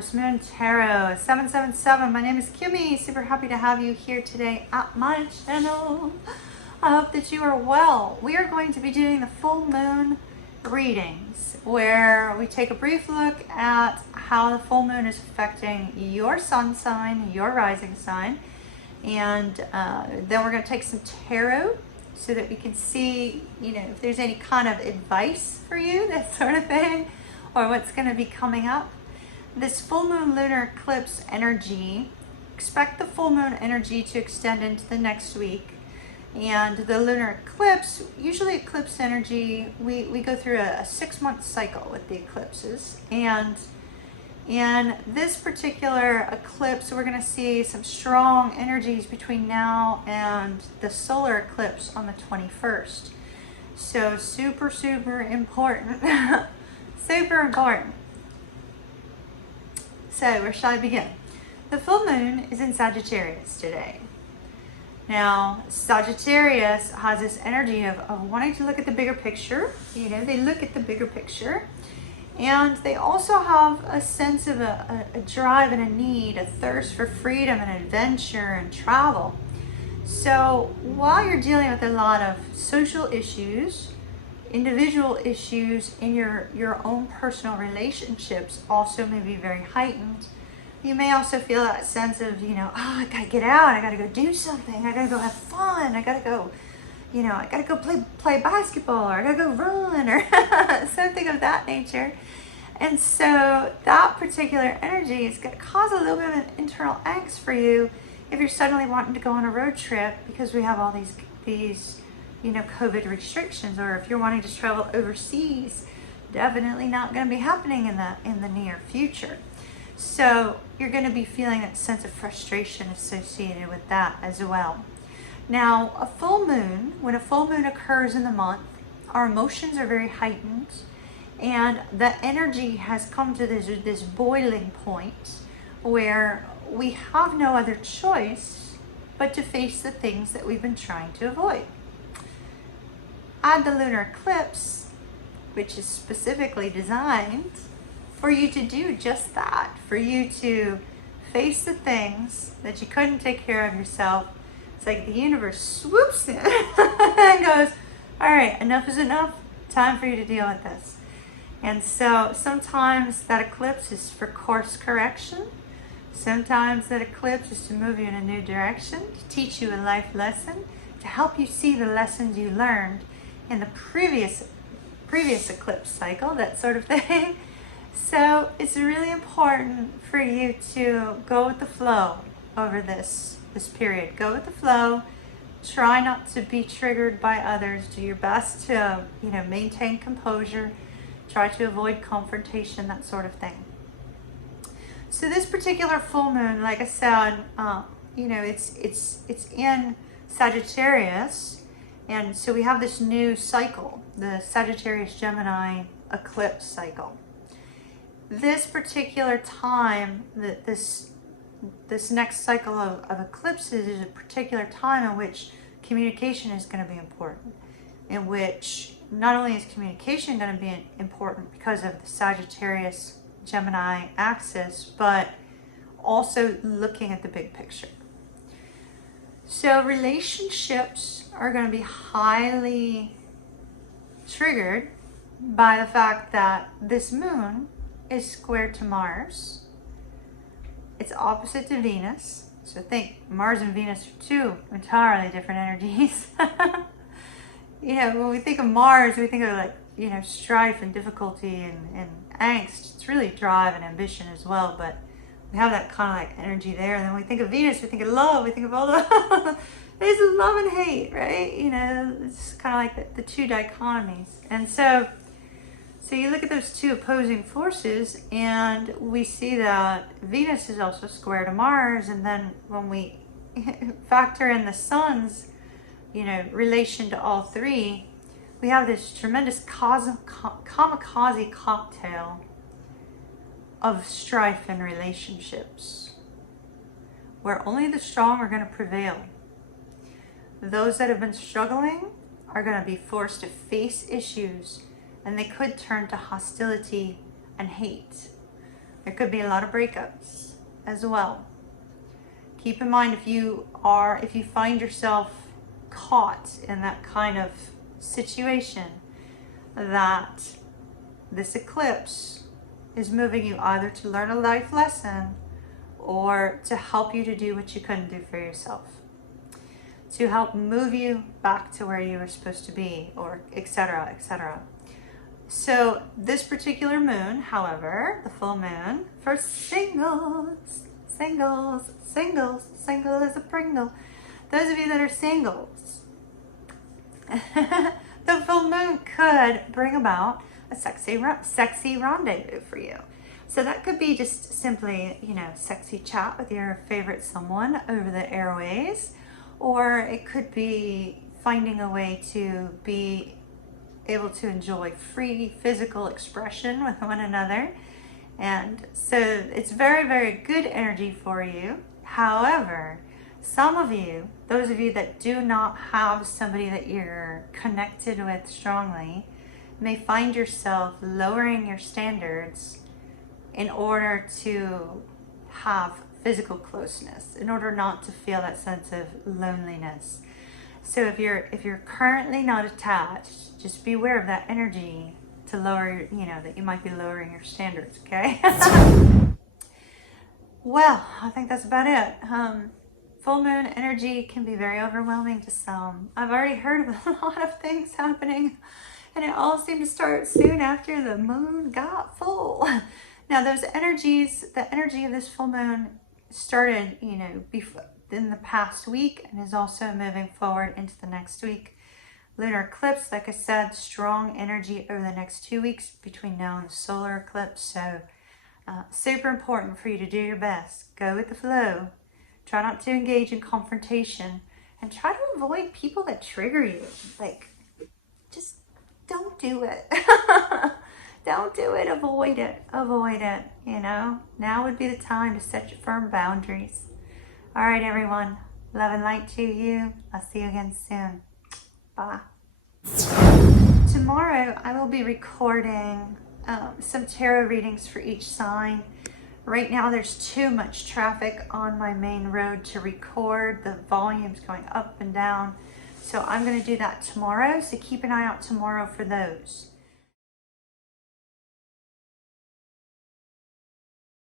Empress Moon Tarot 777. My name is Kimmy. Super happy to have you here today at my channel. I hope that you are well. We are going to be doing the full moon readings where we take a brief look at how the full moon is affecting your sun sign, your rising sign, and then we're going to take some tarot so that we can see, if there's any kind of advice for you, that sort of thing, or what's going to be coming up. This full moon lunar eclipse energy, expect the full moon energy to extend into the next week. And the lunar eclipse, usually eclipse energy, we go through a 6-month cycle with the eclipses. And in this particular eclipse, we're going to see some strong energies between now and the solar eclipse on the 21st. So super, super important. Super important. So where shall I begin? The full moon is in Sagittarius today. Now, Sagittarius has this energy of wanting to look at the bigger picture. They look at the bigger picture. And they also have a sense of a drive and a need, a thirst for freedom and adventure and travel. So while you're dealing with a lot of social issues, individual issues in your own personal relationships also may be very heightened. You may also feel that sense of, I gotta get out, I gotta go do something, I gotta go have fun, I gotta go, I gotta go play basketball, or I gotta go run, or something of that nature. And so that particular energy is gonna cause a little bit of an internal angst for you if you're suddenly wanting to go on a road trip because we have all these COVID restrictions, or if you're wanting to travel overseas, definitely not going to be happening in the near future. So you're going to be feeling that sense of frustration associated with that as well. Now, when a full moon occurs in the month, our emotions are very heightened, and the energy has come to this boiling point where we have no other choice but to face the things that we've been trying to avoid. Add the lunar eclipse, which is specifically designed for you to do just that, for you to face the things that you couldn't take care of yourself. It's like the universe swoops in and goes, all right, enough is enough, time for you to deal with this. And so sometimes that eclipse is for course correction. Sometimes that eclipse is to move you in a new direction, to teach you a life lesson, to help you see the lessons you learned in the previous eclipse cycle, that sort of thing. So it's really important for you to go with the flow over this period. Go with the flow. Try not to be triggered by others. Do your best to maintain composure. Try to avoid confrontation, that sort of thing. So this particular full moon, like I said, it's in Sagittarius. And so we have this new cycle, the Sagittarius Gemini eclipse cycle. This particular time, this next cycle of eclipses is a particular time in which communication is going to be important, in which not only is communication going to be important because of the Sagittarius Gemini axis, but also looking at the big picture. So relationships are going to be highly triggered by the fact that this moon is square to Mars. It's opposite to Venus. So think Mars and Venus are two entirely different energies. When we think of Mars, we think of strife and difficulty and angst. It's really drive and ambition as well, but we have that kind of energy there. And then we think of Venus, we think of love, we think of all the there's love and hate, right? It's kind of like the two dichotomies. And so you look at those two opposing forces, and we see that Venus is also square to Mars. And then when we factor in the sun's, relation to all three, we have this tremendous kamikaze cocktail of strife in relationships, where only the strong are going to prevail. Those that have been struggling are going to be forced to face issues, and they could turn to hostility and hate. There could be a lot of breakups as well. Keep in mind, if you find yourself caught in that kind of situation, that this eclipse is moving you either to learn a life lesson or to help you to do what you couldn't do for yourself, to help move you back to where you were supposed to be, or etc., etc. So this particular moon, however, the full moon, for singles, single as a Pringle. Those of you that are singles, the full moon could bring about a sexy rendezvous for you. So that could be just simply, you know, sexy chat with your favorite someone over the airways, or it could be finding a way to be able to enjoy free physical expression with one another. And so it's very, very good energy for you. However, some of you, those of you that do not have somebody that you're connected with strongly, may find yourself lowering your standards in order to have physical closeness, in order not to feel that sense of loneliness. So if you're currently not attached, just be aware of that energy to lower, you know, that you might be lowering your standards, okay? Well, I think that's about it. Full moon energy can be very overwhelming to some. I've already heard of a lot of things happening, and it all seemed to start soon after the moon got full. Now those energies, the energy of this full moon started, you know, in the past week, and is also moving forward into the next week. Lunar eclipse, like I said, strong energy over the next 2 weeks between now and the solar eclipse. So super important for you to do your best. Go with the flow. Try not to engage in confrontation, and try to avoid people that trigger you. Like, just don't do it. Don't do it. Avoid it. Avoid it. You know, now would be the time to set your firm boundaries. All right, everyone. Love and light to you. I'll see you again soon. Bye. Tomorrow, I will be recording some tarot readings for each sign. Right now, there's too much traffic on my main road to record. The volume's going up and down. So I'm going to do that tomorrow. So keep an eye out tomorrow for those.